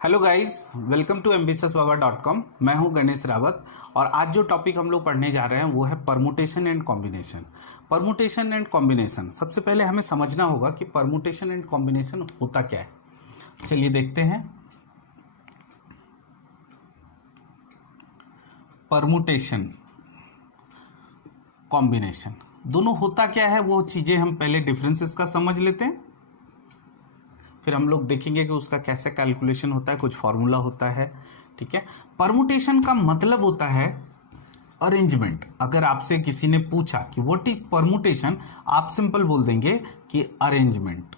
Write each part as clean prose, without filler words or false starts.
Hello guys, welcome to ambitiousbaba.com। मैं हूं गणेश रावत और आज जो टॉपिक हम लोग पढ़ने जा रहे हैं वो है permutation and combination. Permutation and combination, सबसे पहले हमें समझना होगा कि परमुटेशन एंड कॉम्बिनेशन होता क्या है। चलिए देखते हैं। परमुटेशन कॉम्बिनेशन दोनों होता क्या है, वो चीजें हम पहले डिफरेंसेस का समझ लेते हैं, फिर हम लोग देखेंगे कि उसका कैसे कैलकुलेशन होता है, कुछ फॉर्मूला होता है। ठीक है। परमुटेशन का मतलब होता है अरेंजमेंट। अगर आपसे किसी ने पूछा कि व्हाट इज परमुटेशन, आप सिंपल बोल देंगे कि अरेंजमेंट।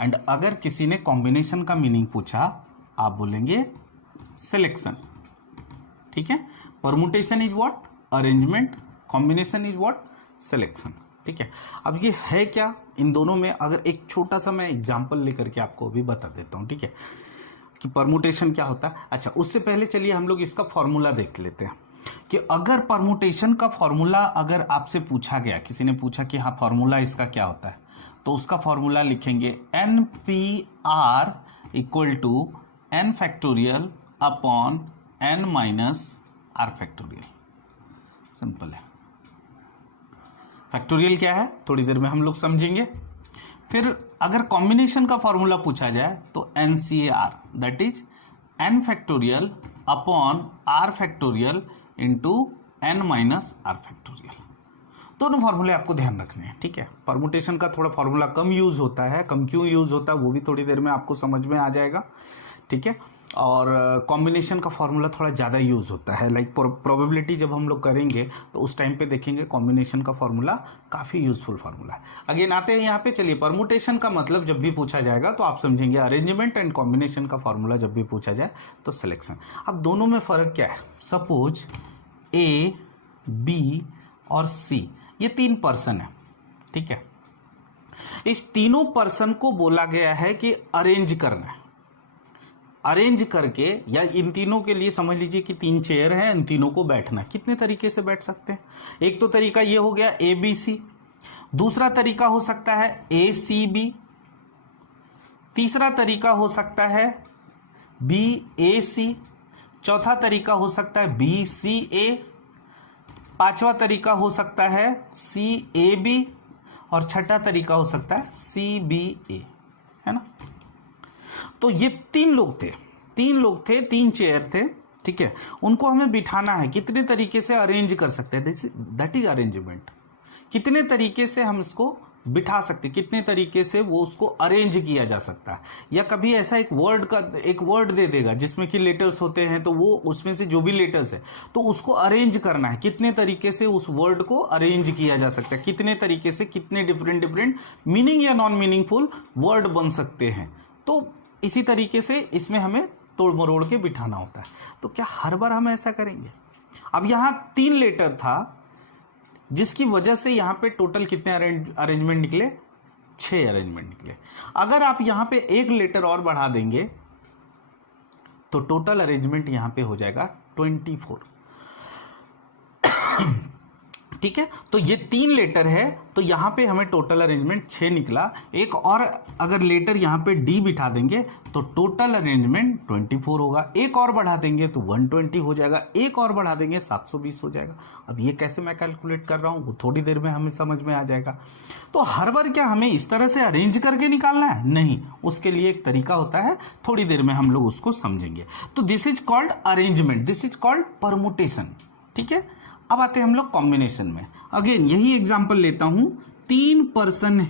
एंड अगर किसी ने कॉम्बिनेशन का मीनिंग पूछा, आप बोलेंगे सिलेक्शन। ठीक है। Permutation is what, arrangement. Combination is what, selection. ठीक है। अब ये है क्या, इन दोनों में अगर एक छोटा सा मैं एग्जांपल लेकर के आपको अभी बता देता हूं। ठीक है, कि परमुटेशन क्या होता है। अच्छा, उससे पहले चलिए हम लोग इसका फॉर्मूला देख लेते हैं कि अगर परमुटेशन का फॉर्मूला अगर आपसे पूछा गया, किसी ने पूछा कि हाँ फॉर्मूला इसका क्या होता है, तो उसका फॉर्मूला लिखेंगे NPR equal to n factorial upon n minus r factorial. Simple है। फैक्टोरियल क्या है थोड़ी देर में हम लोग समझेंगे। फिर अगर कॉम्बिनेशन का फॉर्मूला पूछा जाए तो NCAR, that is n factorial upon r factorial into n minus r factorial. दोनों फॉर्मूले आपको ध्यान रखने हैं। ठीक है। परमुटेशन का थोड़ा फॉर्मूला कम यूज होता है, कम क्यों यूज होता है वो भी थोड़ी देर में आपको समझ में आ जाएगा। ठीक है। और कॉम्बिनेशन का फॉर्मूला थोड़ा ज़्यादा यूज होता है। लाइक प्रोबेबिलिटी जब हम लोग करेंगे तो उस टाइम पे देखेंगे कॉम्बिनेशन का फॉर्मूला काफ़ी यूजफुल फॉर्मूला है। अगेन आते हैं यहाँ पे। चलिए, परमुटेशन का मतलब जब भी पूछा जाएगा तो आप समझेंगे अरेंजमेंट, एंड कॉम्बिनेशन का फॉर्मूला जब भी पूछा जाए तो सिलेक्शन। अब दोनों में फ़र्क क्या है। सपोज A, B और C ये 3 पर्सन है। ठीक है। इस तीनों पर्सन को बोला गया है कि अरेंज करना है। अरेंज करके, या इन तीनों के लिए समझ लीजिए कि 3 चेयर है, इन तीनों को बैठना है। कितने तरीके से बैठ सकते हैं। एक तो तरीका ये हो गया ABC, दूसरा तरीका हो सकता है ACB, तीसरा तरीका हो सकता है BAC, चौथा तरीका हो सकता है BCA, पांचवा तरीका हो सकता है CAB और छठा तरीका हो सकता है CBA, है ना। तो ये 3 लोग थे, 3 चेयर थे। ठीक है। उनको हमें बिठाना है। कितने तरीके से अरेंज कर सकते हैं, दैट इज अरेंजमेंट। कितने तरीके से हम इसको बिठा सकते हैं, कितने तरीके से वो उसको अरेंज किया जा सकता है। या कभी ऐसा एक वर्ड दे देगा जिसमें कि लेटर्स होते हैं, तो वो उसमें से जो भी लेटर्स है तो उसको अरेंज करना है। कितने तरीके से उस वर्ड को अरेंज किया जा सकता है, कितने तरीके से, कितने डिफरेंट मीनिंग या नॉन मीनिंगफुल वर्ड बन सकते हैं। तो इसी तरीके से इसमें हमें तोड़ मरोड़ के बिठाना होता है। तो क्या हर बार हम ऐसा करेंगे। अब यहां 3 लेटर था, जिसकी वजह से यहां पे टोटल कितने अरेंजमेंट निकले, 6 अरेंजमेंट निकले। अगर आप यहां पे 1 लेटर और बढ़ा देंगे तो टोटल अरेंजमेंट यहां पे हो जाएगा 24। ठीक है। तो ये 3 लेटर है, तो यहां पे हमें टोटल अरेंजमेंट 6 निकला। एक और अगर लेटर यहां पे D बिठा देंगे तो टोटल अरेंजमेंट 24 होगा। एक और बढ़ा देंगे तो 120 हो जाएगा। एक और बढ़ा देंगे 720 हो जाएगा। अब ये कैसे मैं कैलकुलेट कर रहा हूं वो थोड़ी देर में हमें समझ में आ जाएगा। तो हर बार क्या हमें इस तरह से अरेंज करके निकालना है? नहीं, उसके लिए एक तरीका होता है, थोड़ी देर में हम लोग उसको समझेंगे। तो this is called arrangement, this is called permutation. ठीक है। अब आते हैं हम लोग कॉम्बिनेशन में। अगेन यही एग्जांपल लेता हूं। 3 पर्सन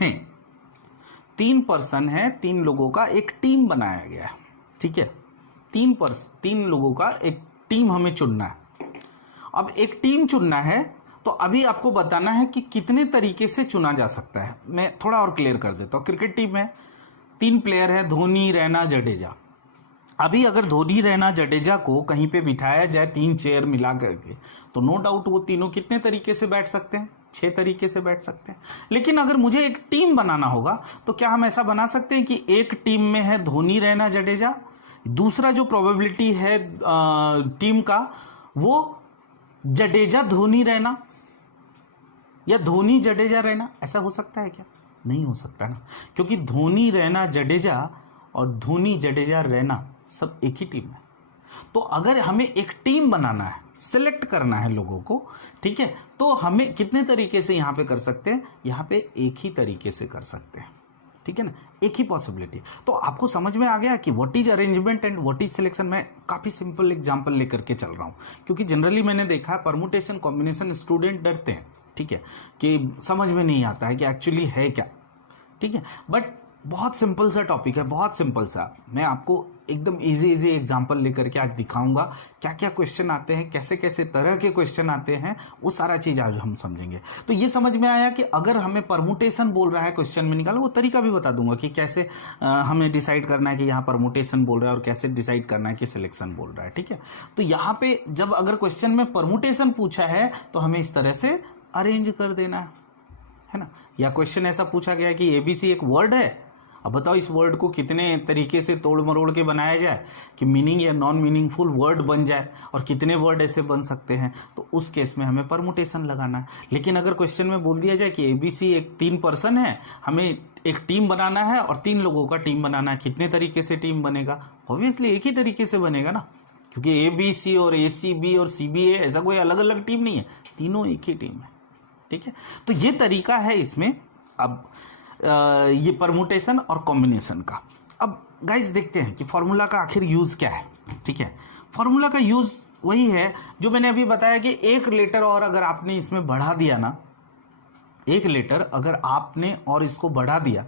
है, 3 लोगों का एक टीम बनाया गया है। ठीक है। 3 लोगों का एक टीम हमें चुनना है। अब एक टीम चुनना है तो अभी आपको बताना है कि कितने तरीके से चुना जा सकता है। मैं थोड़ा और क्लियर कर देता हूं। क्रिकेट टीम है, 3 प्लेयर है, धोनी, रैना, जडेजा। अभी अगर धोनी, रैना, जडेजा को कहीं पे बिठाया जाए 3 चेयर मिला करके, तो नो डाउट वो तीनों कितने तरीके से बैठ सकते हैं, 6 तरीके से बैठ सकते हैं। लेकिन अगर मुझे एक टीम बनाना होगा तो क्या हम ऐसा बना सकते हैं कि एक टीम में है धोनी, रैना, जडेजा, दूसरा जो प्रोबेबिलिटी है टीम का वो जडेजा, धोनी, रैना, या धोनी, जडेजा, रैना, ऐसा हो सकता है क्या? नहीं हो सकता ना, क्योंकि धोनी, रैना, जडेजा और धोनी, जडेजा, रैना सब एक ही टीम है। तो अगर हमें एक टीम बनाना है, सिलेक्ट करना है लोगों को, ठीक है, तो हमें कितने तरीके से यहां पे कर सकते हैं? यहां पे एक ही तरीके से कर सकते हैं, ठीक है ना, एक ही पॉसिबिलिटी। तो आपको समझ में आ गया कि what is arrangement and what is selection. मैं काफी सिंपल एग्जांपल लेकर के चल रहा हूं, क्योंकि जनरली मैंने देखा है परमुटेशन कॉम्बिनेशन स्टूडेंट डरते हैं, ठीक है, कि समझ में नहीं आता है कि एक्चुअली है क्या, ठीक है, बट बहुत सिंपल सा टॉपिक है, बहुत सिंपल सा। मैं आपको एकदम इजी एग्जांपल लेकर के आज दिखाऊंगा क्या क्या क्वेश्चन आते हैं, कैसे कैसे तरह के क्वेश्चन आते हैं, वो सारा चीज आज हम समझेंगे। तो ये समझ में आया कि अगर हमें परमुटेशन बोल रहा है क्वेश्चन में निकालो, वो तरीका भी बता दूंगा कि कैसे हमें डिसाइड करना है कि यहाँ परमुटेशन बोल रहा है और कैसे डिसाइड करना है कि सिलेक्शन बोल रहा है, ठीक है। तो यहाँ पे जब अगर क्वेश्चन में परमुटेशन पूछा है तो हमें इस तरह से अरेंज कर देना है ना। या क्वेश्चन ऐसा पूछा गया कि एबीसी एक वर्ड है, अब बताओ इस वर्ड को कितने तरीके से तोड़ मरोड़ के बनाया जाए कि मीनिंग या नॉन मीनिंगफुल वर्ड बन जाए, और कितने वर्ड ऐसे बन सकते हैं, तो उस केस में हमें परमुटेशन लगाना है। लेकिन अगर क्वेश्चन में बोल दिया जाए कि एबीसी एक 3 पर्सन है, हमें एक टीम बनाना है और 3 लोगों का टीम बनाना है, कितने तरीके से टीम बनेगा? ऑब्वियसली एक ही तरीके से बनेगा ना, क्योंकि एबीसी और एसीबी और सीबीए ऐसा कोई अलग अलग टीम नहीं है, तीनों एक ही टीम है, ठीक है। तो ये तरीका है इसमें अब ये परमुटेशन और कॉम्बिनेशन का। अब गाइस देखते हैं कि फॉर्मूला का आखिर यूज क्या है, ठीक है। फॉर्मूला का यूज वही है जो मैंने अभी बताया कि एक लेटर और अगर आपने इसमें बढ़ा दिया ना, एक लेटर अगर आपने और इसको बढ़ा दिया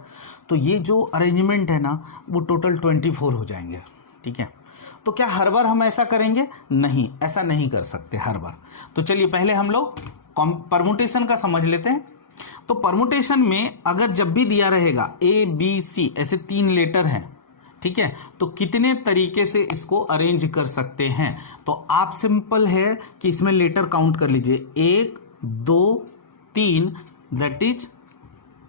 तो ये जो अरेंजमेंट है ना वो टोटल 24 हो जाएंगे, ठीक है। तो क्या हर बार हम ऐसा करेंगे? नहीं, ऐसा नहीं कर सकते हर बार। तो चलिए पहले हम लोग परमुटेशन का समझ लेते हैं। तो परमुटेशन में अगर जब भी दिया रहेगा ए बी सी ऐसे 3 लेटर हैं, ठीक है, तो कितने तरीके से इसको अरेंज कर सकते हैं? तो आप सिंपल है कि इसमें लेटर काउंट कर लीजिए, 1 2 3, दैट इज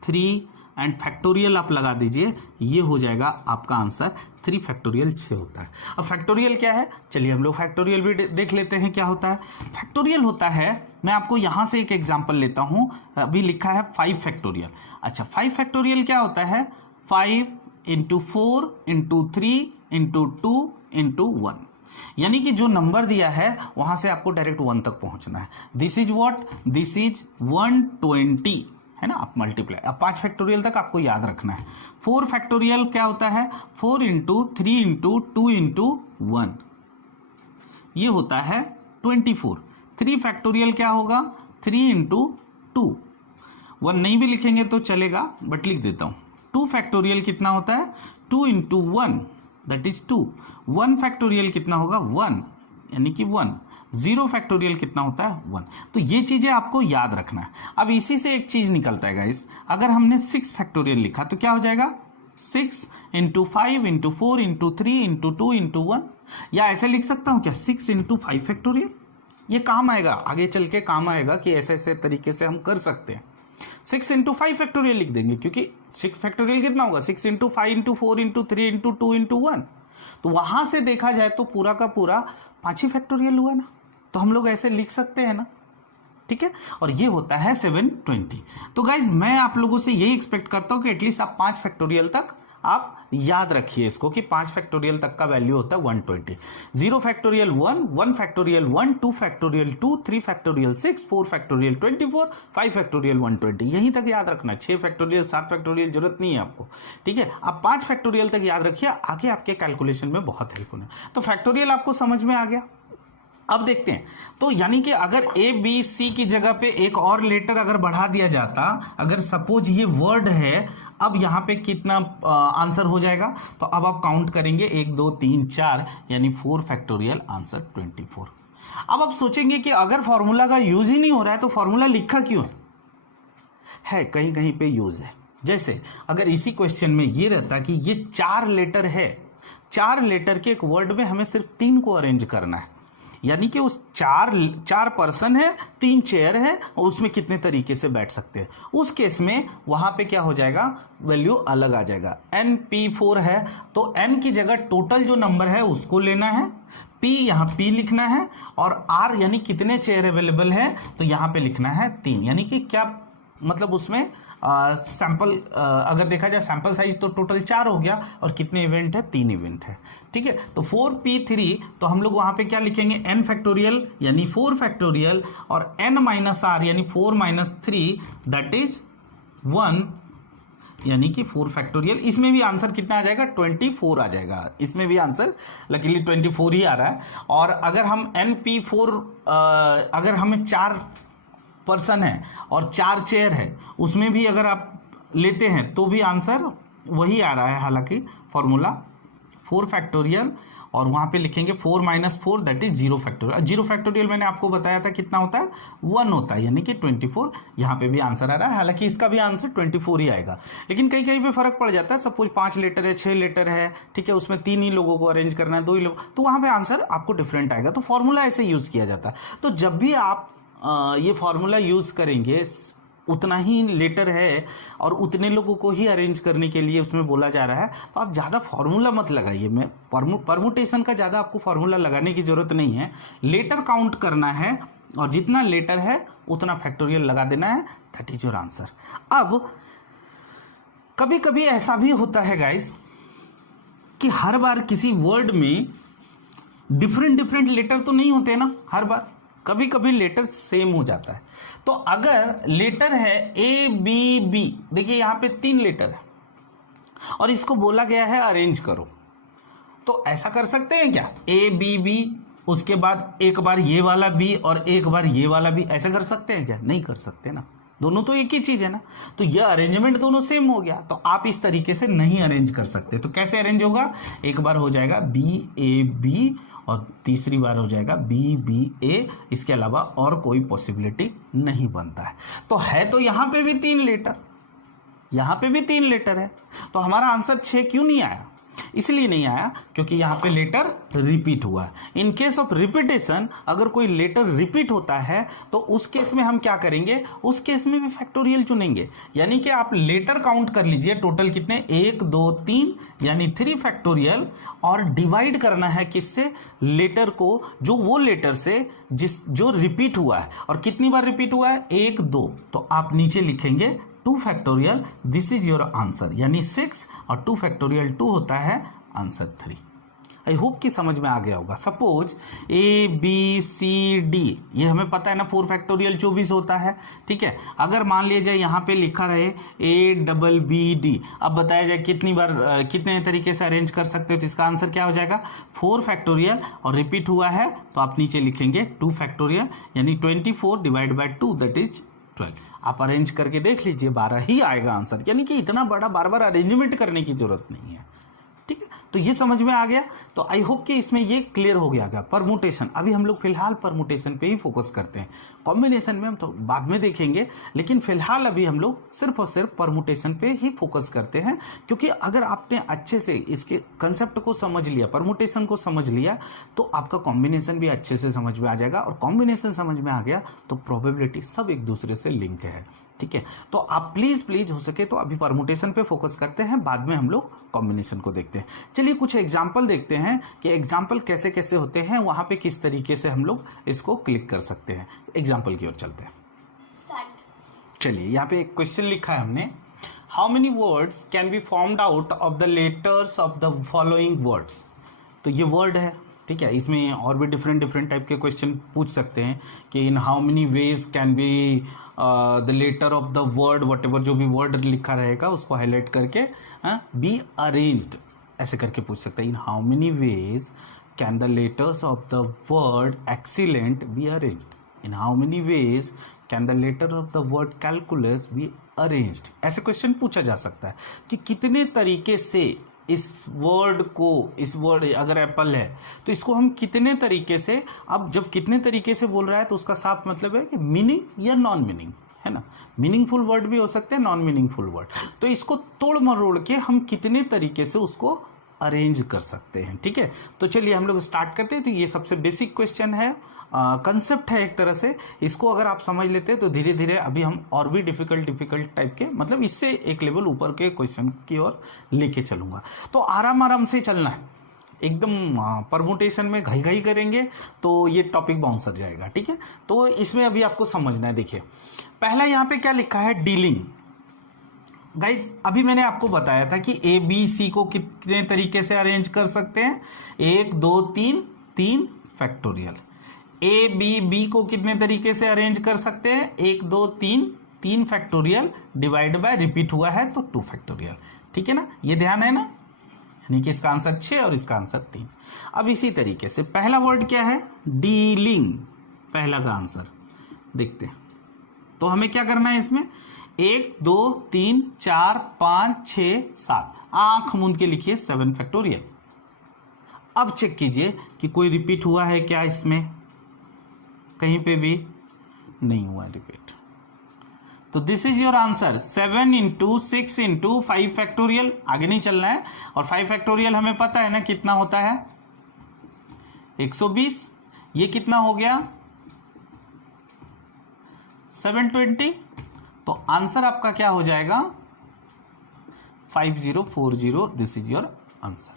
3 एंड फैक्टोरियल आप लगा दीजिए, ये हो जाएगा आपका आंसर। 3 फैक्टोरियल 6 होता है। अब फैक्टोरियल क्या है, चलिए हम लोग फैक्टोरियल भी देख लेते हैं क्या होता है। फैक्टोरियल होता है, मैं आपको यहां से एक एग्जांपल लेता हूं, अभी लिखा है 5 फैक्टोरियल। अच्छा, 5 फैक्टोरियल क्या होता है? 5 × 4 × 3 × 2 × 1, यानी कि जो नंबर दिया है वहां से आपको डायरेक्ट 1 तक पहुंचना है। This is what? This is 120, है ना। आप मल्टीप्लाई, अब 5 फैक्टोरियल तक आपको याद रखना है। 4 फैक्टोरियल क्या होता है? 4 × 3 × 2 × 1, ये होता है 24। 3 फैक्टोरियल क्या होगा? 3 × 2, 1 नहीं भी लिखेंगे तो चलेगा बट लिख देता हूं। 2 फैक्टोरियल कितना होता है? 2 × 1, दैट इज 2। 1 फैक्टोरियल कितना होगा? 1, यानी कि 1। 0 फैक्टोरियल कितना होता है? 1। तो ये चीजें आपको याद रखना है। अब इसी से एक चीज निकलता है गाइस, अगर हमने 6 फैक्टोरियल लिखा तो क्या हो जाएगा? 6 × 5 × 4 × 3 × 2 × 1, या ऐसे लिख सकता हूं क्या? 6 × 5 फैक्टोरियल। ये काम आएगा, आगे चल के काम आएगा कि ऐसे ऐसे तरीके से हम कर सकते हैं। 6 × 5 फैक्टोरियल लिख देंगे, क्योंकि 6 फैक्टोरियल कितना होगा? 6 × 5 × 4 × 3 × 2 × 1। तो वहां से देखा जाए तो पूरा का पूरा 5 ही फैक्टोरियल हुआ ना, तो हम लोग ऐसे लिख सकते हैं ना, ठीक है। और ये होता है 720। तो गाइज मैं आप लोगों से यही एक्सपेक्ट करता हूं कि एटलीस्ट आप 5 फैक्टोरियल तक आप याद रखिए इसको, कि 5 फैक्टोरियल तक का वैल्यू होता है 120। 0 factorial 1, 1 factorial 1, 2 factorial 2, 3 factorial 6, 4 factorial 24, 5 factorial 120। यहीं तक याद रखना है। 6 फैक्टोरियल 7 फैक्टोरियल जरूरत नहीं है आपको, ठीक है। आप 5 फैक्टोरियल तक याद रखिए, आगे आपके कैलकुलेशन में बहुत हेल्प होना। तो फैक्टोरियल आपको समझ में आ गया। अब देखते हैं, तो यानी कि अगर ए बी सी की जगह पे एक और लेटर अगर बढ़ा दिया जाता, अगर सपोज ये वर्ड है, अब यहां पे कितना आंसर हो जाएगा? तो अब आप काउंट करेंगे 1 2 3 4, यानी 4 फैक्टोरियल, आंसर 24। अब आप सोचेंगे कि अगर फॉर्मूला का यूज ही नहीं हो रहा है तो फॉर्मूला लिखा क्यों है? कहीं कहीं पे यूज है। जैसे अगर इसी क्वेश्चन में ये रहता कि ये 4 लेटर है, 4 लेटर के एक वर्ड में हमें सिर्फ 3 को अरेंज करना है, यानी कि उस 4 पर्सन है, 3 चेयर है, और उसमें कितने तरीके से बैठ सकते हैं। उस केस में वहां पे क्या हो जाएगा? वैल्यू अलग आ जाएगा। NP4 है तो N की जगह टोटल जो नंबर है उसको लेना है, P यहां P लिखना है, और R यानी कितने चेयर अवेलेबल है तो यहां पे लिखना है 3। यानी कि क्या मतलब उसमें सैंपल अगर देखा जाए सैंपल साइज तो टोटल 4 हो गया और कितने इवेंट है, 3 इवेंट है। ठीक है, तो 4p3 तो हम लोग वहां पे क्या लिखेंगे, n फैक्टोरियल यानी 4 फैक्टोरियल और n माइनस r यानी 4 माइनस 3 दैट इज 1 यानी कि 4 फैक्टोरियल। इसमें भी आंसर कितना आ जाएगा, 24 आ जाएगा। इसमें भी आंसर लकीली 24 ही आ रहा है। और अगर हम np4 अगर हमें 4 पर्सन है और 4 चेयर है उसमें भी अगर आप लेते हैं तो भी आंसर वही आ रहा है। हालांकि फॉर्मूला 4 फैक्टोरियल और वहां पे लिखेंगे 4 minus 4 that is 0 factorial. 0 factorial मैंने आपको बताया था कितना होता है, 1 होता है, यानी कि 24 यहाँ पे भी आंसर आ रहा है। हालांकि इसका भी आंसर 24 ही आएगा, लेकिन कहीं कहीं पे फर्क पड़ जाता है। सपोज 5 लेटर है, 6 लेटर है, ठीक है, उसमें 3 ही लोगों को अरेंज करना है, 2 ही लोग, तो वहां पे आंसर आपको डिफरेंट आएगा। तो फॉर्मूला ऐसे यूज किया जाता है। तो जब भी आप ये फॉर्मूला यूज करेंगे, उतना ही लेटर है और उतने लोगों को ही अरेंज करने के लिए उसमें बोला जा रहा है, तो आप ज़्यादा फॉर्मूला मत लगाइए। मैं परमुटेशन का ज़्यादा आपको फॉर्मूला लगाने की ज़रूरत नहीं है। लेटर काउंट करना है और जितना लेटर है उतना फैक्टोरियल लगा देना है, दैट इज योर आंसर। अब कभी कभी ऐसा भी होता है गाइस कि हर बार किसी वर्ड में डिफरेंट लेटर तो नहीं होते ना हर बार, कभी कभी लेटर सेम हो जाता है। तो अगर लेटर है ए बी बी, देखिए यहां पे 3 लेटर है और इसको बोला गया है अरेंज करो, तो ऐसा कर सकते हैं क्या, ए बी बी उसके बाद एक बार ये वाला बी और एक बार ये वाला बी, ऐसा कर सकते हैं क्या? नहीं कर सकते ना, दोनों तो एक ही चीज है ना। तो ये अरेंजमेंट दोनों सेम हो गया, तो आप इस तरीके से नहीं अरेंज कर सकते। तो कैसे अरेंज होगा, एक बार हो जाएगा बी ए बी और तीसरी बार हो जाएगा बी बी ए, इसके अलावा और कोई पॉसिबिलिटी नहीं बनता है। तो है तो यहां पे भी 3 लेटर, यहां पे भी 3 लेटर है, तो हमारा आंसर 6 क्यों नहीं आया? इसलिए नहीं आया क्योंकि यहां पे लेटर रिपीट हुआ है। इन केस ऑफ रिपीटेशन, अगर कोई लेटर रिपीट होता है तो उस केस में हम क्या करेंगे, उस केस में भी फैक्टोरियल चुनेंगे। यानी कि आप लेटर काउंट कर लीजिए, टोटल कितने, 1 2 3 यानी 3 फैक्टोरियल, और डिवाइड करना है किससे, लेटर को, जो वो लेटर से जो रिपीट हुआ है। और कितनी बार रिपीट हुआ है, 1 2, तो आप नीचे लिखेंगे 2 factorial, this is your answer, यानी 6 और 2 फैक्टोरियल 2 होता है आंसर 3। आई होप कि समझ में आ गया होगा। Suppose A B C D, ये हमें पता है ना 4 फैक्टोरियल 24 होता है, ठीक है। अगर मान लिया जाए यहाँ पे लिखा रहे ए डबल बी डी, अब बताया जाए कितनी बार कितने तरीके से अरेंज कर सकते हो, तो इसका आंसर क्या हो जाएगा, 4 फैक्टोरियल, और रिपीट हुआ है तो आप नीचे लिखेंगे 2 फैक्टोरियल, यानी 24 डिवाइड बाय 2 दैट इज 12। आप अरेंज करके देख लीजिए, 12 ही आएगा आंसर, यानी कि इतना बड़ा बार बार अरेंजमेंट करने की जरूरत नहीं है, ठीक है। तो ये समझ में आ गया। तो आई होप कि इसमें ये क्लियर हो गया। परमुटेशन, अभी हम लोग फिलहाल परमुटेशन पे ही फोकस करते हैं, कॉम्बिनेशन में हम तो बाद में देखेंगे, लेकिन फिलहाल अभी हम लोग सिर्फ और सिर्फ परमुटेशन पे ही फोकस करते हैं। क्योंकि अगर आपने अच्छे से इसके कंसेप्ट को समझ लिया, परमुटेशन को समझ लिया, तो आपका कॉम्बिनेशन भी अच्छे से समझ में आ जाएगा, और कॉम्बिनेशन समझ में आ गया तो प्रोबेबिलिटी सब एक दूसरे से लिंक है, ठीक है। तो आप प्लीज हो सके तो अभी परमुटेशन पे फोकस करते हैं, बाद में हम लोग कॉम्बिनेशन को देखते हैं। चलिए कुछ एग्जांपल देखते हैं कि एग्जांपल कैसे कैसे होते हैं, वहां पे किस तरीके से हम लोग इसको क्लिक कर सकते हैं। एग्जांपल की ओर चलते हैं। चलिए यहाँ पे एक क्वेश्चन लिखा है हमने, how many words can be formed out of the letters of the following words. तो ये वर्ड है, ठीक है। इसमें और भी डिफरेंट टाइप के क्वेश्चन पूछ सकते हैं कि in how many ways can be the letter of the word, whatever जो भी वर्ड लिखा रहेगा उसको हाईलाइट करके बी अरेंज्ड, ऐसे करके पूछ सकते हैं। In how many ways can the letters of the word excellent be arranged, in how many ways can the letter of the word calculus be arranged. ऐसे क्वेश्चन पूछा जा सकता है कि कितने तरीके से इस वर्ड को, इस वर्ड अगर एप्पल है तो इसको हम कितने तरीके से, अब जब कितने तरीके से बोल रहा है तो उसका साफ मतलब है कि मीनिंग या नॉन मीनिंग, है ना। मीनिंगफुल वर्ड भी हो सकते हैं, नॉन मीनिंगफुल वर्ड, तो इसको तोड़ मरोड़ के हम कितने तरीके से उसको अरेंज कर सकते हैं, ठीक है। तो चलिए हम लोग स्टार्ट करते हैं। तो ये सबसे बेसिक क्वेश्चन है, कंसेप्ट है एक तरह से, इसको अगर आप समझ लेते हैं तो धीरे धीरे अभी हम और भी डिफिकल्ट टाइप के, मतलब इससे एक लेवल ऊपर के क्वेश्चन की ओर लेके चलूंगा। तो आराम से चलना है, एकदम परमुटेशन में घाई करेंगे तो ये टॉपिक बाउंसर जाएगा, ठीक है। तो इसमें अभी आपको समझना है। देखिए पहला यहाँ पे क्या लिखा है, डीलिंग, गाइस अभी मैंने आपको बताया था कि ए बी सी को कितने तरीके से अरेंज कर सकते हैं, 1 2 3 3 फैक्टोरियल। ए बी बी को कितने तरीके से अरेंज कर सकते हैं, 1 2 3 3 फैक्टोरियल डिवाइड बाय रिपीट हुआ है तो 2 फैक्टोरियल। ठीक है ना, ये ध्यान है ना, यानी कि इसका आंसर 6 और इसका आंसर 3। अब इसी तरीके से पहला वर्ड क्या है, डीलिंग, पहला का आंसर देखते हैं। तो हमें क्या करना है इसमें, 1 2 3 4 5 6 7, आंख मूंद के लिखिए 7 फैक्टोरियल। अब चेक कीजिए कि कोई रिपीट हुआ है क्या, इसमें कहीं पे भी नहीं हुआ रिपीट। तो this is your answer, 7 into 6 into 5 factorial. आगे नहीं चलना है, और 5 फैक्टोरियल हमें पता है ना कितना होता है, 120। ये कितना हो गया, 720। तो आंसर आपका क्या हो जाएगा, 5040। This is your answer.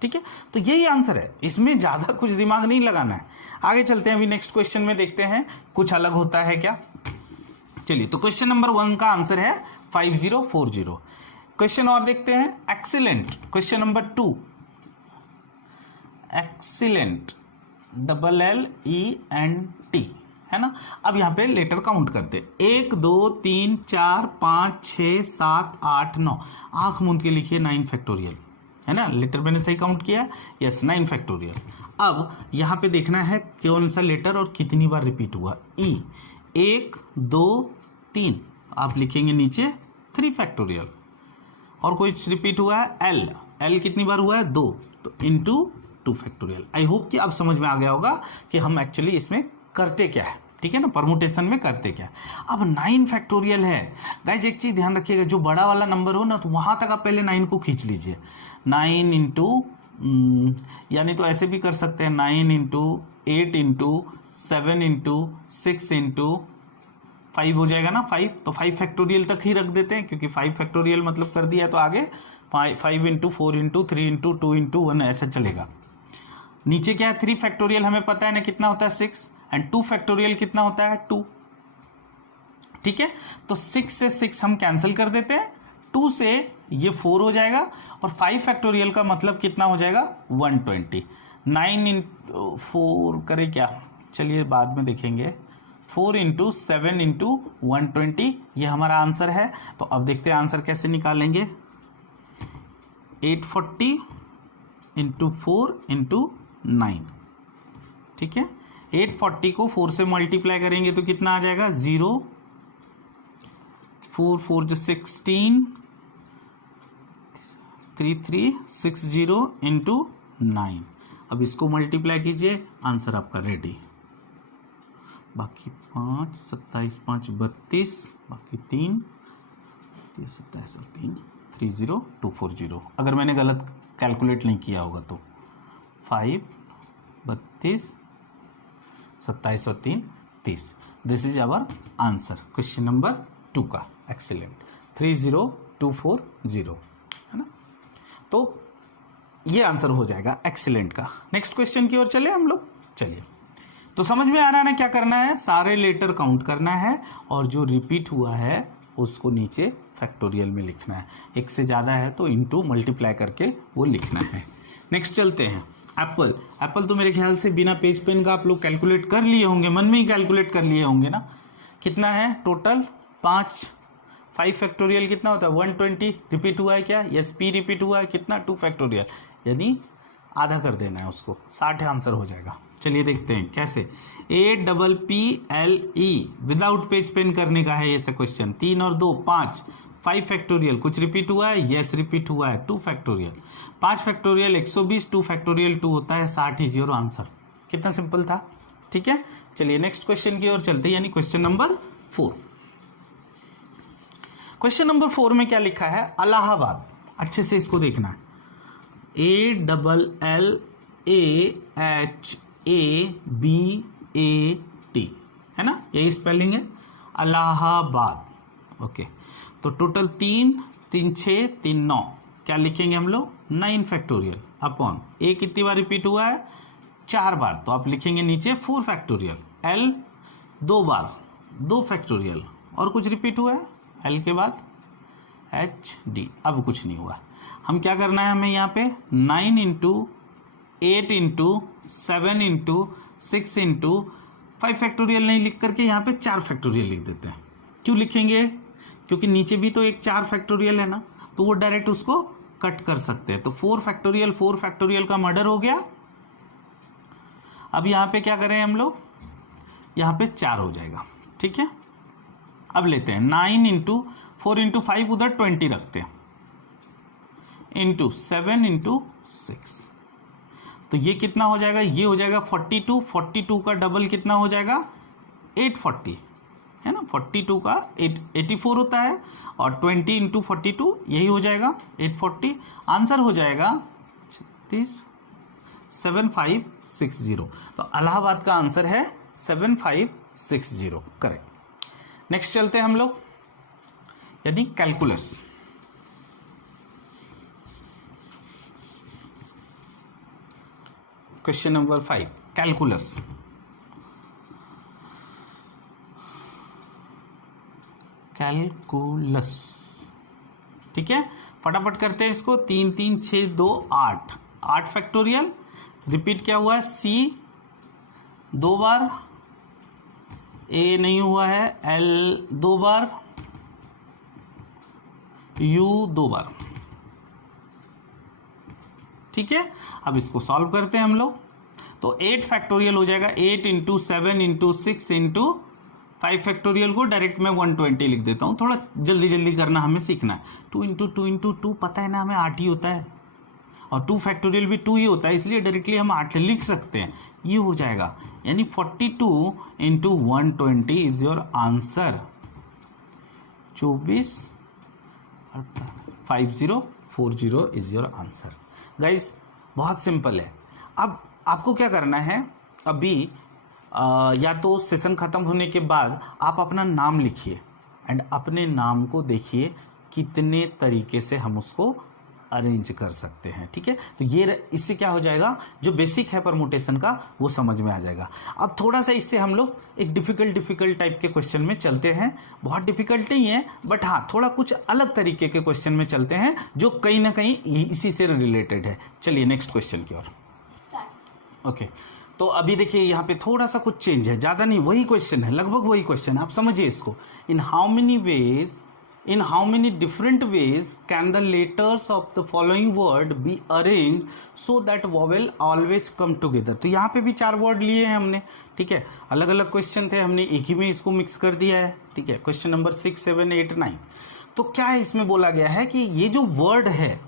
ठीक है, तो यही आंसर है, इसमें ज्यादा कुछ दिमाग नहीं लगाना है। आगे चलते हैं, अभी नेक्स्ट क्वेश्चन में देखते हैं कुछ अलग होता है क्या। चलिए, तो क्वेश्चन नंबर 1 का आंसर है 5040। क्वेश्चन और देखते हैं, excellent. Question number 2, excellent, LLENT, है ना। अब यहां पे लेटर काउंट करते, 1 2 3 4 5 6 7 8 9, आंख मूंद के लिखिए 9 फैक्टोरियल, है ना। लेटर मैंने सही काउंट किया, यस 9 फैक्टोरियल। अब यहां पे देखना है कौन सा लेटर और कितनी बार रिपीट हुआ, ई। 1 2 3, आप लिखेंगे नीचे 3 फैक्टोरियल। और कोई रिपीट हुआ है, एल कितनी बार हुआ है, 2, तो इंटू 2 फैक्टोरियल। आई होप कि अब समझ में आ गया होगा कि हम एक्चुअली इसमें करते क्या है। ठीक है ना, परमुटेशन में करते क्या है। अब 9 फैक्टोरियल है गाइज, एक चीज ध्यान रखिएगा, जो बड़ा वाला नंबर हो ना तो वहां तक आप पहले 9 को खींच लीजिए। 9 इंटू, यानी तो ऐसे भी कर सकते हैं, 9 इंटू 8 इंटू 7 इंटू 6 इंटू 5 हो जाएगा ना, 5। तो 5 फैक्टोरियल तक ही रख देते हैं, क्योंकि 5 फैक्टोरियल मतलब कर दिया, तो आगे 5 इंटू 4 इंटू 3 इंटू 2 इंटू 1 ऐसा चलेगा। नीचे क्या है, 3 फैक्टोरियल हमें पता है ना कितना होता है, 6, एंड 2 फैक्टोरियल कितना होता है, 2। ठीक है, तो 6 से 6 हम कैंसिल कर देते हैं, 2 से ये 4 हो जाएगा, और 5 फैक्टोरियल का मतलब कितना हो जाएगा, 120। 9 इंटू 4 करे क्या, चलिए बाद में देखेंगे। 4 इंटू 7 इंटू 120, ये हमारा आंसर है। तो अब देखते हैं आंसर कैसे निकालेंगे, 840 इंटू 4 इंटू 9। ठीक है, 840 को 4 से मल्टीप्लाई करेंगे तो कितना आ जाएगा, 0 4 4 जो 16, 3360 इंटू 9। अब इसको मल्टीप्लाई कीजिए, आंसर आपका रेडी। बाकी 5 27 5 32, बाकी 3 27 और 3 30240। अगर मैंने गलत कैलकुलेट नहीं किया होगा तो 5 32 27 और 3 30। This is our answer, question number 2 का। एक्सीलेंट, 30240, है ना। तो ये आंसर हो जाएगा एक्सीलेंट का। नेक्स्ट क्वेश्चन की ओर चले हम लोग, चलिए। तो समझ में आ रहा है ना क्या करना है, सारे लेटर काउंट करना है, और जो रिपीट हुआ है उसको नीचे फैक्टोरियल में लिखना है। एक से ज्यादा है तो इनटू मल्टीप्लाई करके वो लिखना है। नेक्स्ट चलते हैं, एप्पल। एप्पल तो मेरे ख्याल से बिना पेज पेन का आप लोग कैलकुलेट कर लिए होंगे, मन में ही कैलकुलेट कर लिए होंगे ना। कितना है टोटल, 5 फैक्टोरियल कितना होता है, 120। रिपीट हुआ है क्या, यस, पी रिपीट हुआ है कितना, 2 फैक्टोरियल, यानी आधा कर देना है उसको, 60 आंसर हो जाएगा। चलिए देखते हैं कैसे। APPLE विदाउट पेज पेन करने का है ये क्वेश्चन। 3 और 2 5, 5 फैक्टोरियल, कुछ रिपीट हुआ है, यस रिपीट हुआ है, 2 फैक्टोरियल। 5 फैक्टोरियल 120, 2 फैक्टोरियल 2 होता है 60 इज योर आंसर। कितना सिंपल था। ठीक है, चलिए नेक्स्ट क्वेश्चन की ओर चलते हैं, यानी क्वेश्चन नंबर 4। क्वेश्चन नंबर 4 में क्या लिखा है, इलाहाबाद। अच्छे से इसको देखना है, ALLAHABAT, है ना, यही स्पेलिंग है, इलाहाबाद। ओके, तो टोटल 3 3 6 3 9, क्या लिखेंगे हम लोग, 9 फैक्टोरियल अपॉन ए कितनी बार रिपीट हुआ है, 4 बार, तो आप लिखेंगे नीचे 4 फैक्टोरियल। एल 2 बार, 2 फैक्टोरियल, और कुछ रिपीट हुआ है एल के बाद, HD। अब कुछ नहीं हुआ, हम क्या करना है, हमें यहाँ पे 9 into 8 into 7 into 6 into 5 factorial नहीं लिख करके यहाँ पे 4 फैक्टोरियल लिख देते हैं। क्यों लिखेंगे, क्योंकि नीचे भी तो एक 4 फैक्टोरियल है ना, तो वो डायरेक्ट उसको कट कर सकते हैं। तो 4 फैक्टोरियल का मर्डर हो गया। अब यहाँ पे क्या करें हम लोग, यहाँ पे 4 हो जाएगा, ठीक है। अब लेते हैं 9 इंटू 4 इंटू 5, उधर 20 रखते हैं, इंटू 7 इंटू 6, तो ये कितना हो जाएगा, ये हो जाएगा 42 का डबल कितना हो जाएगा 840, है ना। 42 का 84 होता है, और 20 इंटू 42 यही हो जाएगा 840। आंसर हो जाएगा 7560। तो इलाहाबाद का आंसर है 7560, करेक्ट। नेक्स्ट चलते हैं हम लोग, यानी calculus. Question number 5, calculus. Calculus, ठीक है, फटाफट करते हैं इसको। 3 3 6 2 8, 8 फैक्टोरियल। रिपीट क्या हुआ है, C 2 बार, A नहीं हुआ है, L 2 बार, U 2 बार, ठीक है। अब इसको सॉल्व करते हैं हम लोग, तो 8 फैक्टोरियल हो जाएगा 8 इंटू 7 इंटू 6 इंटू 5 फैक्टोरियल को डायरेक्ट मैं 120 लिख देता हूं। थोड़ा जल्दी जल्दी करना हमें सीखना है। 2 इंटू 2 इंटू 2 पता है ना हमें 8 ही होता है, और 2 फैक्टोरियल भी 2 ही होता है, इसलिए डायरेक्टली हम 8 लिख सकते हैं। ये हो जाएगा, यानी 42 into 120 is your answer. 24 5040 is your answer. Guys बहुत सिंपल है। अब आपको क्या करना है, अभी या तो सेशन खत्म होने के बाद आप अपना नाम लिखिए एंड अपने नाम को देखिए कितने तरीके से हम उसको अरेंज कर सकते हैं, ठीक है। तो ये इससे क्या हो जाएगा, जो बेसिक है परमुटेशन का वो समझ में आ जाएगा। अब थोड़ा सा इससे हम लोग एक डिफिकल्ट टाइप के क्वेश्चन में चलते हैं। बहुत डिफिकल्ट नहीं है, बट हाँ थोड़ा कुछ अलग तरीके के क्वेश्चन में चलते हैं जो कहीं ना कहीं इसी से रिलेटेड है। चलिए नेक्स्ट क्वेश्चन की ओर। ओके, तो अभी देखिए यहाँ पे थोड़ा सा कुछ चेंज है, ज्यादा नहीं, वही क्वेश्चन है, लगभग वही क्वेश्चन है। आप समझिए इसको। इन how many different ways can the letters of the following word B arrange so that vowel always come together. तो यहाँ पे भी 4 वर्ड लिए हैं हमने, ठीक है। अलग अलग क्वेश्चन थे, हमने एक ही में इसको मिक्स कर दिया है, ठीक है। Question number 6 7 8 9। तो क्या है, इसमें बोला गया है कि ये जो वर्ड है,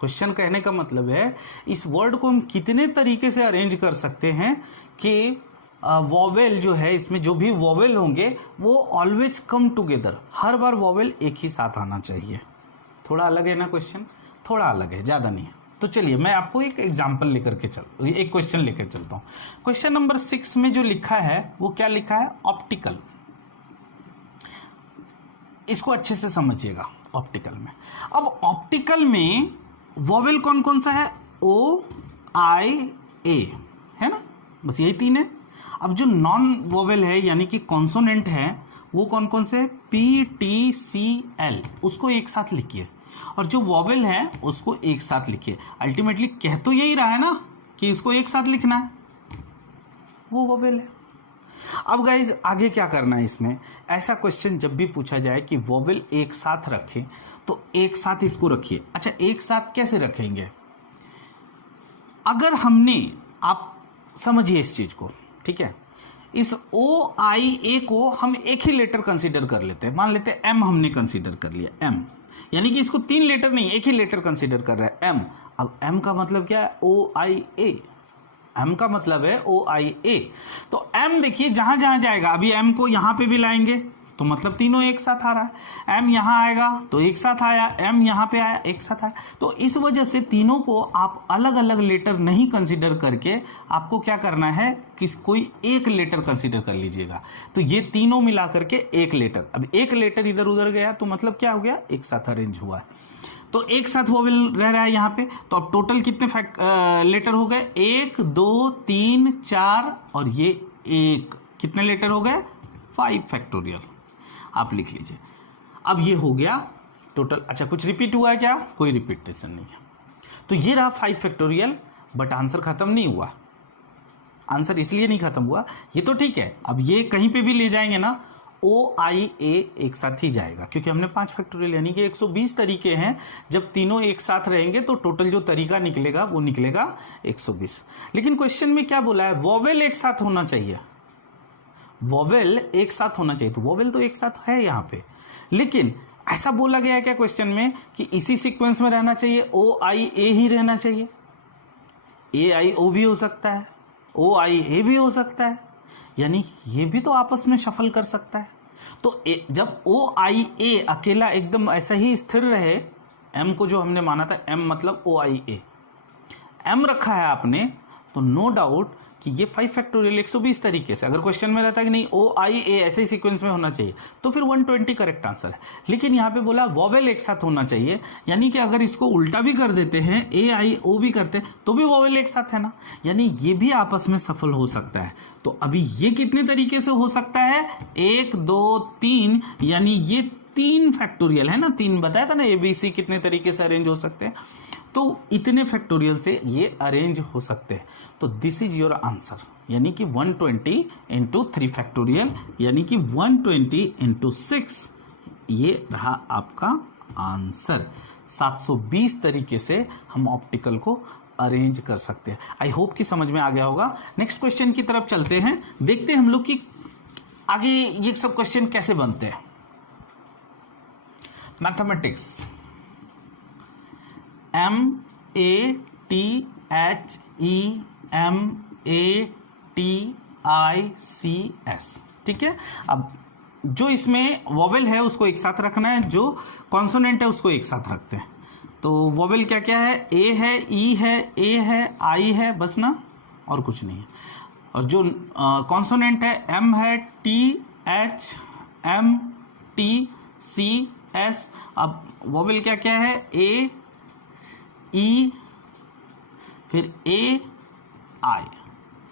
क्वेश्चन कहने का मतलब है इस वर्ड को हम कितने तरीके से अरेंज कर सकते हैं कि वॉवेल जो है, इसमें जो भी वॉवेल होंगे वो ऑलवेज कम टुगेदर, हर बार वॉवेल एक ही साथ आना चाहिए। थोड़ा अलग है ना क्वेश्चन, थोड़ा अलग है, ज्यादा नहीं है। तो चलिए मैं आपको एक एग्जांपल लेकर के एक क्वेश्चन लेकर चलता हूं। क्वेश्चन नंबर 6 में जो लिखा है वो क्या लिखा है, ऑप्टिकल। इसको अच्छे से समझिएगा। ऑप्टिकल में, अब ऑप्टिकल में वॉवेल कौन कौन सा है, O I A, है ना, बस यही 3 है। अब जो नॉन वोवेल है यानी कि कॉन्सोनेंट है वो कौन कौन से, P T C L, उसको एक साथ लिखिए, और जो वोवेल है उसको एक साथ लिखिए। अल्टीमेटली कह तो यही रहा है ना कि इसको एक साथ लिखना है, वो वोवेल है। अब गाइज आगे क्या करना है, इसमें ऐसा क्वेश्चन जब भी पूछा जाए कि वोवेल एक साथ रखें तो एक साथ इसको रखिए। अच्छा, एक साथ कैसे रखेंगे, अगर हमने, आप समझिए इस चीज को, ठीक है। इस OIA को हम एक ही लेटर कंसीडर कर लेते हैं, मान लेते हैं M हमने कंसीडर कर लिया, M, यानी कि इसको 3 लेटर नहीं एक ही लेटर कंसीडर कर रहा है, M। अब M का मतलब क्या है, OIA, M का मतलब है OIA। तो M देखिए जहां जहां जाएगा, अभी M को यहां पे भी लाएंगे तो मतलब तीनों एक साथ आ रहा है। M यहां आएगा तो एक साथ आया, M यहां पे आया एक साथ आया। तो इस वजह से तीनों को आप अलग अलग लेटर नहीं कंसीडर करके आपको क्या करना है, कि कोई एक लेटर कंसीडर कर लीजिएगा। तो ये तीनों मिला करके एक लेटर, अब एक लेटर इधर उधर गया तो मतलब क्या हो गया, एक साथ अरेंज हुआ है। तो एक साथ वोवेल रह रहा है यहाँ पे। तो अब टोटल कितने लेटर हो गए, 1 2 3 4 और ये एक, कितने लेटर हो गए, 5 फैक्टोरियल। आप लिख लीजिए। अब ये हो गया टोटल, अच्छा कुछ रिपीट हुआ है क्या? कोई रिपीटेशन नहीं है। तो ये रहा 5 फैक्टोरियल, बट आंसर खत्म नहीं हुआ। आंसर इसलिए नहीं खत्म हुआ, ये तो ठीक है, अब ये कहीं पे भी ले जाएंगे ना OIA एक साथ ही जाएगा, क्योंकि हमने 5 फैक्टोरियल यानी कि 120 तरीके हैं। जब तीनों एक साथ रहेंगे तो टोटल जो तरीका निकलेगा वो निकलेगा 120। लेकिन क्वेश्चन में क्या बोला है? वोवेल एक साथ होना चाहिए, वोवेल एक साथ होना चाहिए। तो वोवेल तो एक साथ है यहाँ पे, लेकिन ऐसा बोला गया है क्या क्वेश्चन में कि इसी सीक्वेंस में रहना चाहिए, OIA ही रहना चाहिए? AIO भी हो सकता है, OIA भी हो सकता है, यानी ये भी तो आपस में शफल कर सकता है। तो जब OIA अकेला एकदम ऐसा ही स्थिर रहे, M को जो हमने माना था M मतलब OIA, M रखा है आपने, तो नो डाउट कि ये 5 फैक्टोरियल 120 तरीके से, अगर क्वेश्चन में रहता है कि नहीं OIA ऐसे ही सीक्वेंस में होना चाहिए, तो फिर 120 करेक्ट आंसर है। लेकिन यहाँ पे बोला वोवेल एक साथ होना चाहिए, यानी कि अगर इसको उल्टा भी कर देते हैं, AIO भी करते हैं, तो भी वोवेल एक साथ है ना, यानी ये भी आपस में सफल हो सकता है। तो अभी ये कितने तरीके से हो सकता है? 1 2 3, यानी ये 3 फैक्टोरियल है ना, 3 बताया था ना ABC कितने तरीके से अरेंज हो सकते हैं, तो इतने फैक्टोरियल से ये अरेंज हो सकते हैं। तो दिस इज योर आंसर, यानी कि 120 इंटू 3 फैक्टोरियल, यानी कि 120 इंटू 6, ये रहा आपका आंसर। 720 तरीके से हम ऑप्टिकल को अरेंज कर सकते हैं। आई होप कि समझ में आ गया होगा। नेक्स्ट क्वेश्चन की तरफ चलते हैं, देखते हैं हम लोग कि आगे ये सब क्वेश्चन कैसे बनते हैं। मैथमेटिक्स, MATHEMATICS, ठीक है। अब जो इसमें वोवेल है उसको एक साथ रखना है, जो कॉन्सोनेंट है उसको एक साथ रखते हैं। तो वोवेल क्या क्या है? A है, E है, A है, I है, बस ना, और कुछ नहीं है। और जो कॉन्सोनेंट है M है, T H M T C S। अब वोवेल क्या क्या है? A E फिर A I,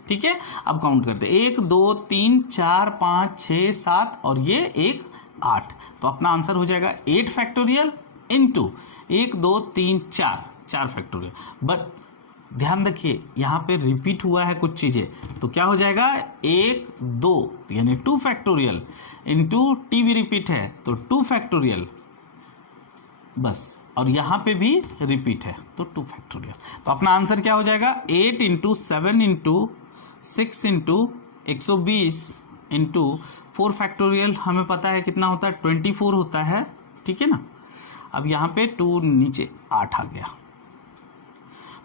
ठीक है। अब काउंट करते, 1 2 3 4 5 6 7 और ये 1 8। तो अपना आंसर हो जाएगा 8 फैक्टोरियल इंटू 1 2 3 4 फैक्टोरियल। बट ध्यान रखिए यहाँ पे रिपीट हुआ है कुछ चीजें, तो क्या हो जाएगा? 1 2 यानी 2 फैक्टोरियल इंटू T भी रिपीट है तो 2 फैक्टोरियल बस, और यहाँ पे भी रिपीट है तो 2 फैक्टोरियल। तो अपना आंसर क्या हो जाएगा? 8 into 7 into 6 into 120 into 4 factorial, हमें पता है कितना होता है? 24 होता है, ठीक है ना। अब यहाँ पे 2 नीचे 8 आ गया,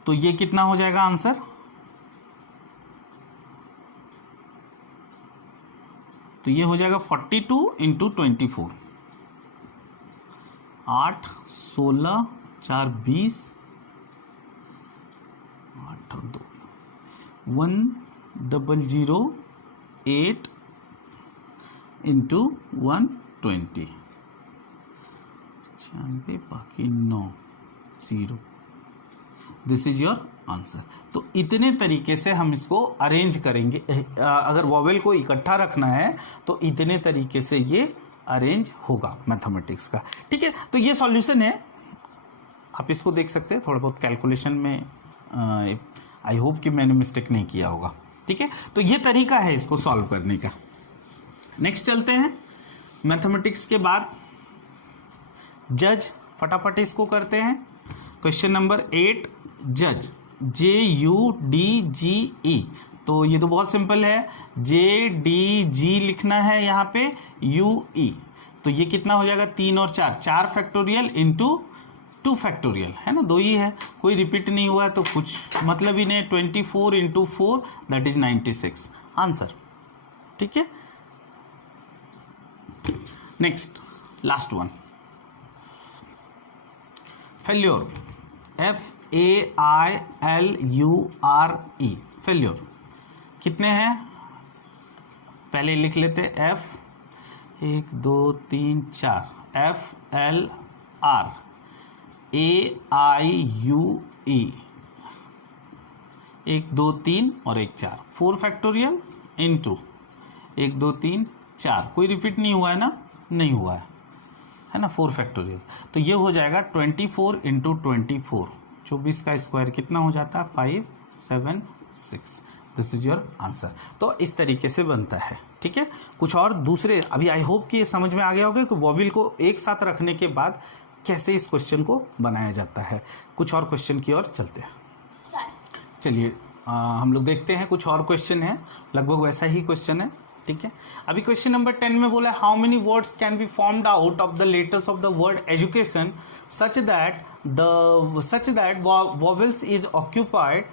तो ये कितना हो जाएगा आंसर? तो ये हो जाएगा 42 इंटू 24, 8 16 4 20, 8 और 2 1008 इंटू 120, 96 बाकी 9 0। This is your answer. तो इतने तरीके से हम इसको अरेंज करेंगे। अगर वोवेल को इकट्ठा रखना है तो इतने तरीके से ये अरेंज होगा मैथमेटिक्स का, ठीक है। तो ये सॉल्यूशन है, आप इसको देख सकते हैं। थोड़ा बहुत कैलकुलेशन में आई होप कि मैंने मिस्टेक नहीं किया होगा, ठीक है। तो ये तरीका है इसको सॉल्व करने का। नेक्स्ट चलते हैं, मैथमेटिक्स के बाद जज, फटाफट इसको करते हैं। क्वेश्चन नंबर 8, जज, JUDGE। तो ये तो बहुत सिंपल है, JDG लिखना है यहाँ पे, UE। तो ये कितना हो जाएगा? 3 और 4 फैक्टोरियल इंटू 2 फैक्टोरियल, है ना, 2 ही है, कोई रिपीट नहीं हुआ है तो कुछ मतलब ही नहीं। 24 इंटू 4 दैट इज 96 आंसर, ठीक है। Next last one, failure, FAILURE, failure. कितने हैं पहले लिख लेते, F 1 2 3 4, FLR AIUE 1 2 3 और 1 4, 4 फैक्टोरियल इंटू 1 2 3 4, कोई रिपीट नहीं हुआ है ना, नहीं हुआ है, है ना, 4 फैक्टोरियल। तो ये हो जाएगा 24 इंटू 24, 24 का स्क्वायर कितना हो जाता है 576। This is your answer. तो इस तरीके से बनता है, ठीक है। कुछ और दूसरे, अभी आई होप कि ये समझ में आ गया होगा कि वॉवेल को एक साथ रखने के बाद कैसे इस क्वेश्चन को बनाया जाता है। कुछ और क्वेश्चन की ओर चलते हैं। चलिए हम लोग देखते हैं, कुछ और क्वेश्चन है, लगभग वैसा ही क्वेश्चन है, ठीक है। अभी क्वेश्चन नंबर 10 में बोला how many words can be formed out of the letters of the word education such that vowels is occupied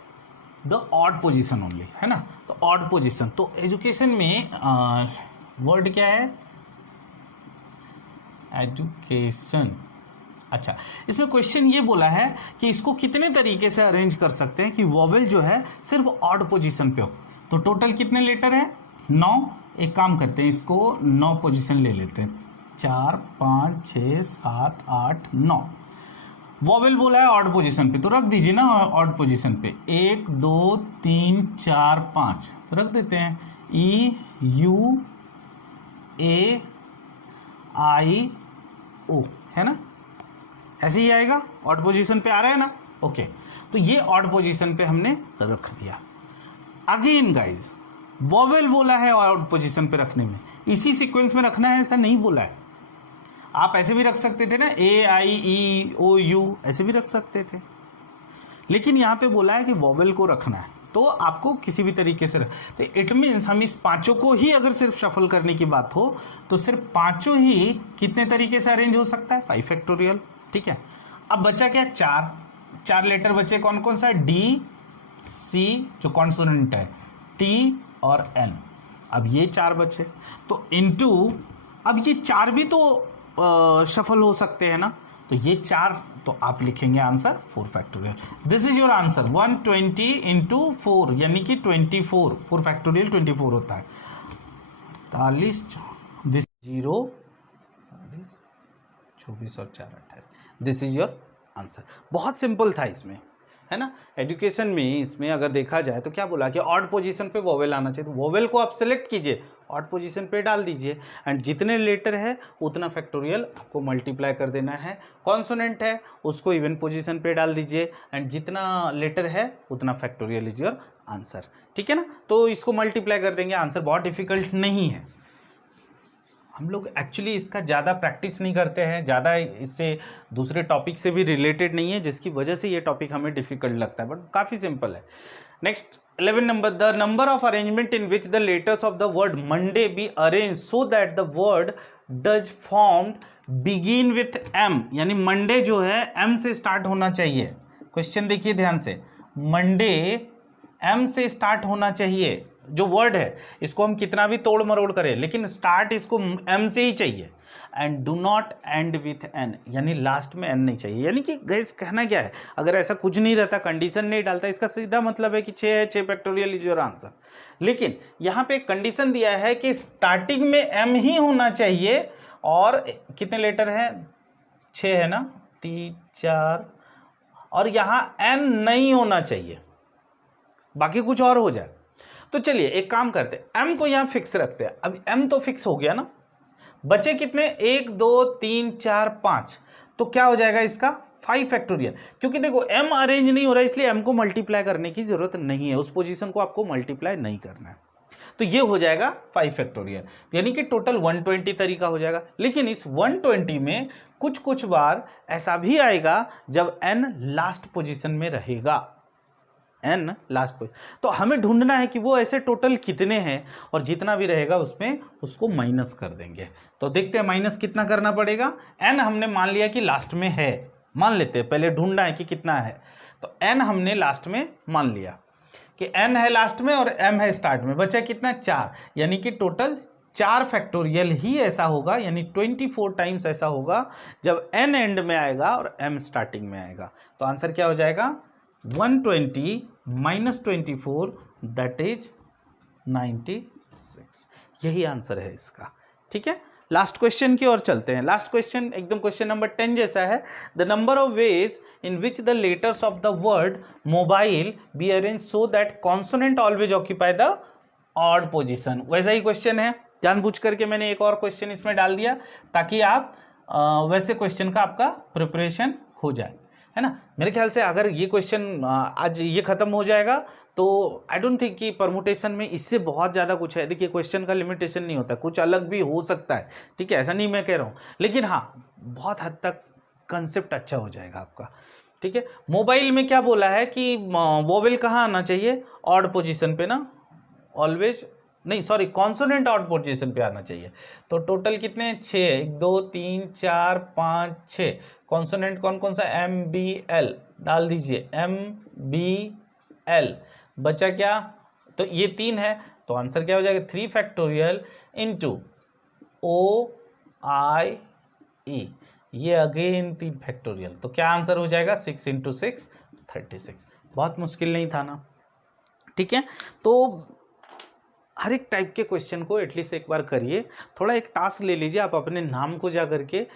the odd position only, है ना। तो ऑड पोजीशन, तो एजुकेशन में वर्ड क्या है, एजुकेशन। अच्छा, इसमें क्वेश्चन ये बोला है कि इसको कितने तरीके से अरेंज कर सकते हैं कि वॉवेल जो है सिर्फ ऑड पोजीशन पे हो। तो टोटल कितने लेटर है 9। एक काम करते हैं, इसको 9 पोजीशन ले लेते हैं, 4 5 6 7 8 9। वॉवेल बोला है ऑड पोजीशन पे, तो रख दीजिए ना ऑड पोजीशन पे, 1 2 3 4 5 रख देते हैं, ई यू ए आई ओ, है ना, ऐसे ही आएगा, ऑड पोजीशन पे आ रहा है ना। ओके, तो ये ऑड पोजीशन पे हमने रख दिया। अगेन गाइज, वॉवेल बोला है ऑड पोजीशन पे रखने में, इसी सीक्वेंस में रखना है ऐसा नहीं बोला है। आप ऐसे भी रख सकते थे ना, ए आई ई ओ यू, ऐसे भी रख सकते थे, लेकिन यहां पे बोला है कि वॉवेल को रखना है, तो आपको किसी भी तरीके से तो इट मीन्स हम इस पांचों को ही अगर सिर्फ शफल करने की बात हो तो सिर्फ पांचों ही कितने तरीके से अरेंज हो सकता है 5 फैक्टोरियल, ठीक है। अब बचा क्या, 4 लेटर बचे, कौन कौन सा, डी सी जो कॉन्सोनेंट है, टी और एन। अब ये 4 बचे, तो इनटू, अब ये 4 भी तो शफल हो सकते हैं ना, तो ये 4, तो आप लिखेंगे answer 4 factorial. This is your answer 120 into 4 यानी कि 24, 4 फैक्टोरियल 24 होता है, 48 दिस 0 24 और 4 28। This is your answer. बहुत सिंपल था इसमें, है ना। एजुकेशन में इसमें अगर देखा जाए तो क्या बोला कि ऑड पोजीशन पे वॉवेल आना चाहिए, तो वॉवेल को आप सेलेक्ट कीजिए, ऑड पोजीशन पे डाल दीजिए, एंड जितने लेटर है उतना फैक्टोरियल आपको मल्टीप्लाई कर देना है। कॉन्सोनेंट है उसको इवन पोजीशन पे डाल दीजिए, एंड जितना लेटर है उतना फैक्टोरियल इज योर आंसर, ठीक है ना। तो इसको मल्टीप्लाई कर देंगे, आंसर बहुत डिफिकल्ट नहीं है। हम लोग एक्चुअली इसका ज़्यादा प्रैक्टिस नहीं करते हैं, ज़्यादा इससे दूसरे टॉपिक से भी रिलेटेड नहीं है, जिसकी वजह से ये टॉपिक हमें डिफिकल्ट लगता है, बट काफ़ी सिंपल है। Next 11 number, the number of arrangement in which the letters of the word Monday be arrange so that the word does formed begin with M, यानी मंडे जो है एम से start होना चाहिए। क्वेश्चन देखिए ध्यान से, मंडे एम से स्टार्ट होना चाहिए, जो वर्ड है इसको हम कितना भी तोड़ मरोड़ करें लेकिन स्टार्ट इसको एम से ही चाहिए, and do not and with an, यानी लास्ट में एन नहीं चाहिए। यानी कि गाइस कहना क्या है, अगर ऐसा कुछ नहीं रहता, कंडीशन नहीं डालता, इसका सीधा मतलब है कि 6 है, 6 फैक्टोरियल इज योर आंसर। लेकिन यहाँ पे कंडीशन दिया है कि स्टार्टिंग में एम ही होना चाहिए, और कितने लेटर है 6 है ना, 3 4, और यहाँ एन नहीं होना चाहिए, बाकी कुछ और हो जाए। तो चलिए एक काम करते हैं, एम को यहाँ फिक्स रखते हैं। अब एम तो फिक्स हो गया ना, बचे कितने 1 2 3 4 5, तो क्या हो जाएगा इसका 5 फैक्टोरियल। क्योंकि देखो एम अरेंज नहीं हो रहा है, इसलिए एम को मल्टीप्लाई करने की जरूरत नहीं है, उस पोजीशन को आपको मल्टीप्लाई नहीं करना है, तो ये हो जाएगा 5 फैक्टोरियल, यानी कि टोटल 120 तरीका हो जाएगा। लेकिन इस 120 में कुछ कुछ बार ऐसा भी आएगा जब एन लास्ट पोजीशन में रहेगा, एन लास्ट पे, तो हमें ढूंढना है कि वो ऐसे टोटल कितने हैं, और जितना भी रहेगा उसमें उसको माइनस कर देंगे। तो देखते हैं माइनस कितना करना पड़ेगा। एन हमने मान लिया कि लास्ट में है, मान लेते हैं, पहले ढूंढना है कि कितना है, तो एन हमने लास्ट में मान लिया कि एन है लास्ट में और एम है स्टार्ट में, बचा कितना 4, यानी कि टोटल 4 फैक्टोरियल ही ऐसा होगा, यानी 24 टाइम्स ऐसा होगा जब एन एंड में आएगा और एम स्टार्टिंग में आएगा। तो आंसर क्या हो जाएगा 120 माइनस 24 दैट इज 96, यही आंसर है इसका, ठीक है। लास्ट क्वेश्चन की ओर चलते हैं। लास्ट क्वेश्चन एकदम क्वेश्चन नंबर 10 जैसा है, the number of ways in which the letters of the word mobile B arrange so that consonant always occupy the odd position. वैसा ही क्वेश्चन है, जानबूझ करके मैंने एक और क्वेश्चन इसमें डाल दिया ताकि आप वैसे क्वेश्चन का आपका प्रिपरेशन हो जाए, है ना। मेरे ख्याल से अगर ये क्वेश्चन आज ये खत्म हो जाएगा तो आई डोंट थिंक कि परमुटेशन में इससे बहुत ज़्यादा कुछ है। देखिए क्वेश्चन का लिमिटेशन नहीं होता, कुछ अलग भी हो सकता है, ठीक है, ऐसा नहीं मैं कह रहा हूँ, लेकिन हाँ बहुत हद तक कंसेप्ट अच्छा हो जाएगा आपका, ठीक है। मोबाइल में क्या बोला है कि वोवेल कहाँ आना चाहिए, ऑड पोजीशन पे ना, ऑलवेज नहीं सॉरी कॉन्सोनेंट ऑड पोजीशन पे आना चाहिए। तो टोटल कितने 6, 1 2 3 4 5 6, कॉन्सोनेंट कौन कौन सा, एम बी एल डाल दीजिए, एम बी एल, बचा क्या, तो ये 3 है, तो आंसर क्या हो जाएगा 3 फैक्टोरियल इंटू ओ आई ई, ये अगेन 3 फैक्टोरियल, तो क्या आंसर हो जाएगा 6 इंटू 6 36। बहुत मुश्किल नहीं था ना, ठीक है। तो हर एक टाइप के क्वेश्चन को एटलीस्ट एक बार करिए, थोड़ा एक टास्क ले लीजिए, आप अपने नाम को जा करके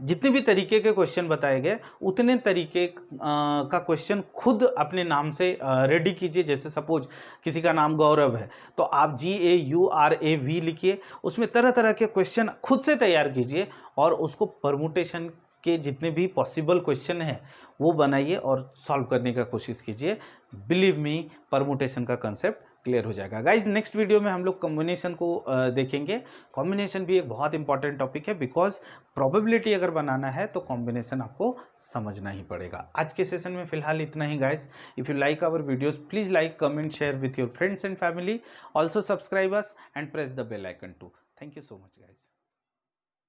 जितने भी तरीके के क्वेश्चन बताए गए उतने तरीके का क्वेश्चन खुद अपने नाम से रेडी कीजिए। जैसे सपोज किसी का नाम गौरव है तो आप GAURAV लिखिए, उसमें तरह तरह के क्वेश्चन खुद से तैयार कीजिए और उसको परमुटेशन के जितने भी पॉसिबल क्वेश्चन हैं वो बनाइए और सॉल्व करने का कोशिश कीजिए। बिलीव मी, परमुटेशन का कंसेप्ट क्लियर हो जाएगा। गाइज नेक्स्ट वीडियो में हम लोग कॉम्बिनेशन को देखेंगे। कॉम्बिनेशन भी एक बहुत इंपॉर्टेंट टॉपिक है, बिकॉज प्रोबेबिलिटी अगर बनाना है तो कॉम्बिनेशन आपको समझना ही पड़ेगा। आज के सेशन में फिलहाल इतना ही guys. If you like our videos please like, comment, share with your friends and family. Also subscribe us and press the bell icon too. Thank you so much guys.